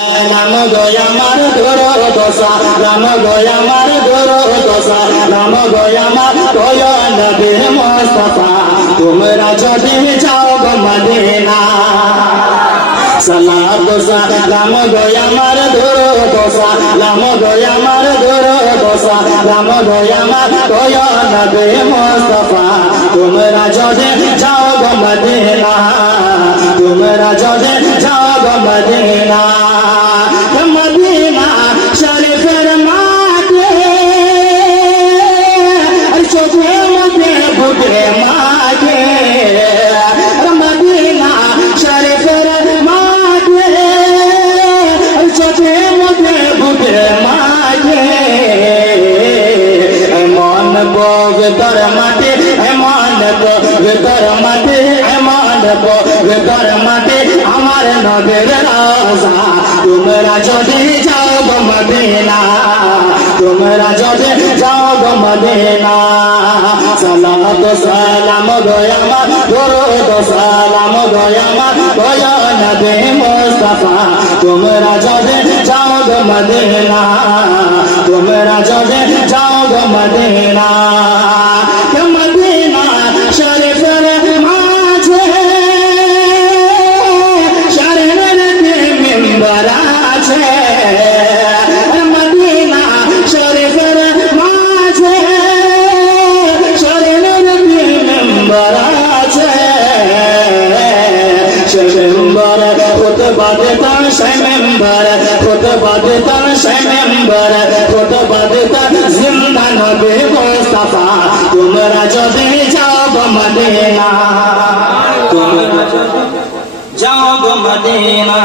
রাম গয়া মার ধরো দোসা রাম গয়া মার ধরো দোসা রাম গয়া মার গয়া নবী মুস্তাফা তোমরা যদি যাও গো মদিনা সালাম দোসা রাম গয়া মার ধরো দোসা রাম গয়া মার ধরো দোসা রাম গয়া মার গয়া নবী মুস্তাফা তোমরা যদি যাও গো মদিনা তোমরা যদি যাও গো মদিনা मदीना शरीफर माटे चोखे मदे बुढ़े माटे मदीना शरीफर माटे चोखे मदे बुढ़े माटे मन को वितर माटे मन को वितर माटे मन को वितर माटे हमारे नबीर रोजा তোমরা যদি যাও গো মদিনা তোমরা যদি যাও গো মদিনা সালাত সালাম গোয়ামা দরুদ সালাম গোয়ামা গোয়া নবী মুস্তাফা তোমরা যদি যাও গো মদিনা তোমরা যদি যাও গো মদিনা মদিনা শরীফের মাঝে मदीना शरीफर माझे शरीर मेंबर आछे मेंबर खुतबा देता से मेंबर खुतबा देता से मेंबर खुतबा देता जिंदा नबी मुस्ताफा তোমরা যদি যাও গো মদিনা তোমরা जाओ गो मदीना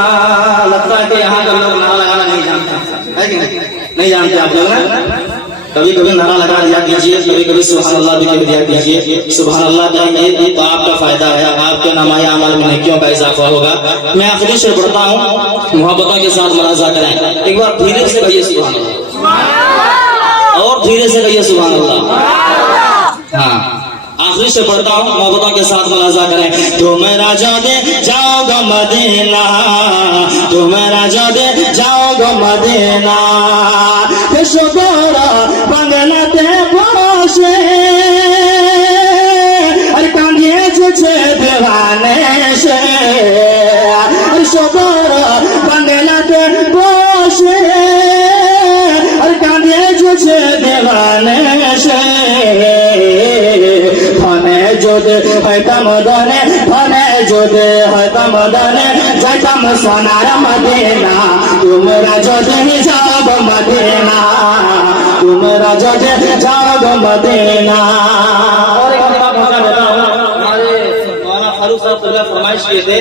लगता है कि यहाँ का लोग नारा लगाना नहीं जानते है कि नहीं जानते आप लोग ना कभी कभी नारा लगा दिया कीजिए कभी कभी सुभान अल्लाह भी कह दिया कीजिए सुभान अल्लाह कहेंगे तो आपका फायदा है आपके नामाए अमाल में नेकियों का इजाफा होगा मैं आखिरी से पढ़ता हूँ मोहब्बतों के साथ मुलाजा करें एक बार धीरे से कहिए सुभान अल्लाह और धीरे से कहिए सुभान अल्लाह हाँ आखिरी से पढ़ता हूँ मोहब्बतों के साथ मुलाजा करें तुमरा जादे जाओ गो मदीना तुमरा जादे जाओ गो मदीना शुक्र बंगलाते बसे अरे कांदिए छे दीवाने से शुक्र बंगलाते बसे अरे कांदिए छे दीवाने से जोदे हयतम दने फने जोदे हयतम दने जातम सोनार मदीना तुमरा जोदे जाओ गो मदीना तुमरा जोदे जाओ गो मदीना और एक मौका देता हूं हमारे मौलाना फारूक साहब फरमाइश किए थे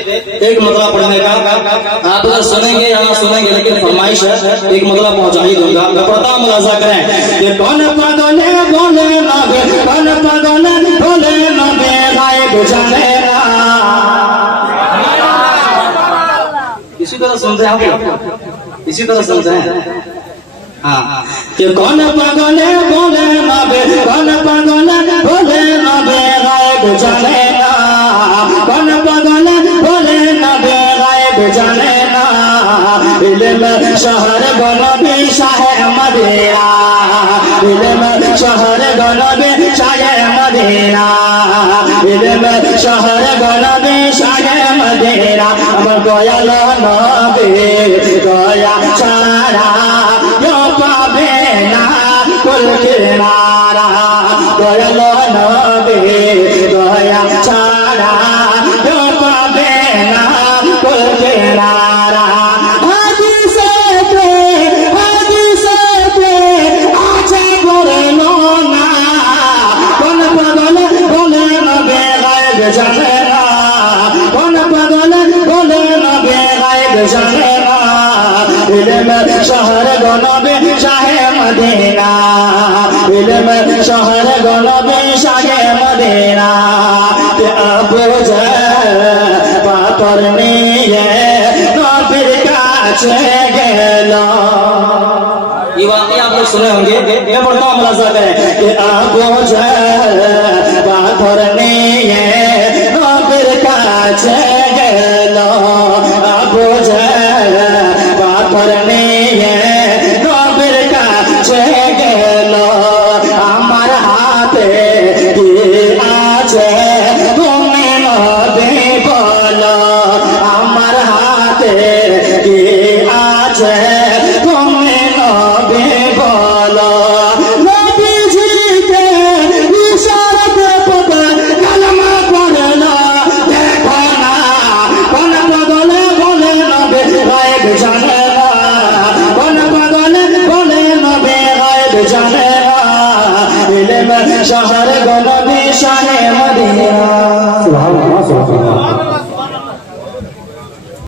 एक मतलब पढ़ने का आप अगर सुनेंगे या ना सुनेंगे लेकिन फरमाइश है एक मतलब पहुंचा ही दूंगा मैं पढ़ता हूं मुलाजा करें कि कौन पागले बोले नबी कौन पागले बोले नबी गायब जाने ना इसी तरह सुनते हैं आप इसी तरह सुनते हैं हाँ कि कौन पागले बोले नबी कौन पागले बोले नबी गायब जाने ना कौन पागले बोले नबी गायब जाने ना इल्म शहर गनबी शाह मदीना इल्म शहर गनबी शाह मदीना इल्म शहर गनबी शाह मदीना अमर दयाल नबी दया छाड़ा यो पावे ना कुल किनारा दयाल नबी दया छाड़ा यो पावे ना कुल किनारा जानेना कौन पागल बोले नबी गायब जानेना इल्म शहर गनबी शाह मदीना इल्म शहर गनबी शाह मदीना ते अबू पापर निये नबीर काछे गेलो ये वाकई आप लोग सुने होंगे मैं पढ़ता हूँ मुलाजा करें कि अबू पापर निये नबीर काछे गेलो अबू খবর নিয়ে নবীর কাছে গেল আমার হাতে কি আছে তুমি নবী বলো আমার হাতে কি আছে তুমি নবী বলো নবীজিকে ইশারাতে পড়ে কালেমা পড়লো দেখো না কোন বদলে বলে নবী গায়েব জানে না কোন বদলে বলে নবী গায়েব জানে না ইলম শহর গো নবী শাহে মদিনা